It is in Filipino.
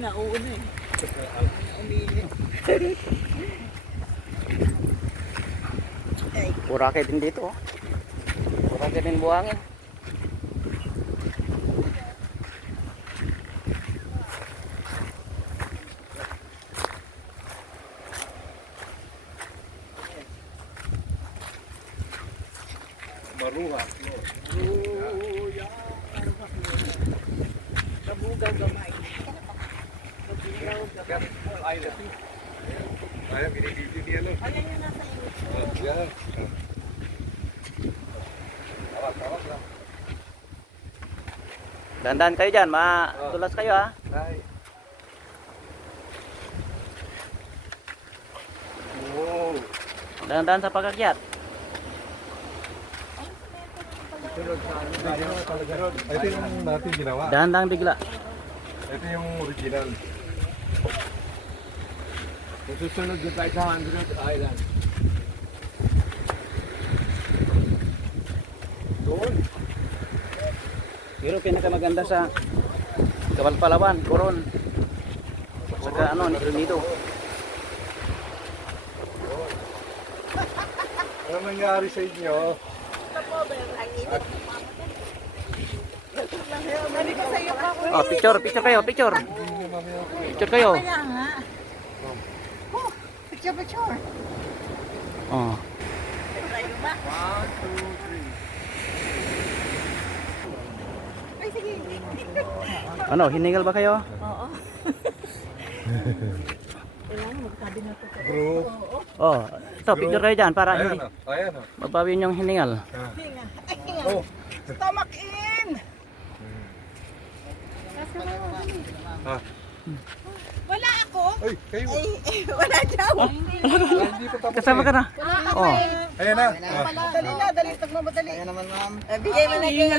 nauuna eh. Umiinit. Boracay din dito. Oh. Boracay din buhangin. Maruha. Kabugaw gamay. Ayan, binibili niya lang. Ayan yung nasa iyo. Yan. Tawag lang. Dandan kayo dyan, matulas kayo ha. Ay. Wow. Dandan sa pagakyat. Ito yung natin ginawa. Dandan bigla. Ito yung original. Susunod doon tayo sa 100 Island. Doon. Pero pinakamaganda sa Cabalpalawan, Coron. Saka ano, Nido. Ano nangyari sa inyo? Sabi ko sa'yo pa ko. Oh, picture kayo, picture. Picture kayo. Kaya nga. Oh, picture. Oh. Tayo ba? 1, 2, 3. Ay, sige. Ano, hiningal ba kayo? Oo. Kailangan magsabi na ito. Bro. Oh, ito, picture kayo dyan para Ayan hindi o. Ayan o. magbawin yung hiningal. Sige nga. Ay, nga. Oh. Stomach in! Ah. Wala ako. Ay, kayo. Ay, wala daw. Hindi pa tapos Kasama ka na. Oh. Ayan na. Ah. Dali na, dali. Pag mamadali. Ayan naman, ma'am. Bigay mo na kayo.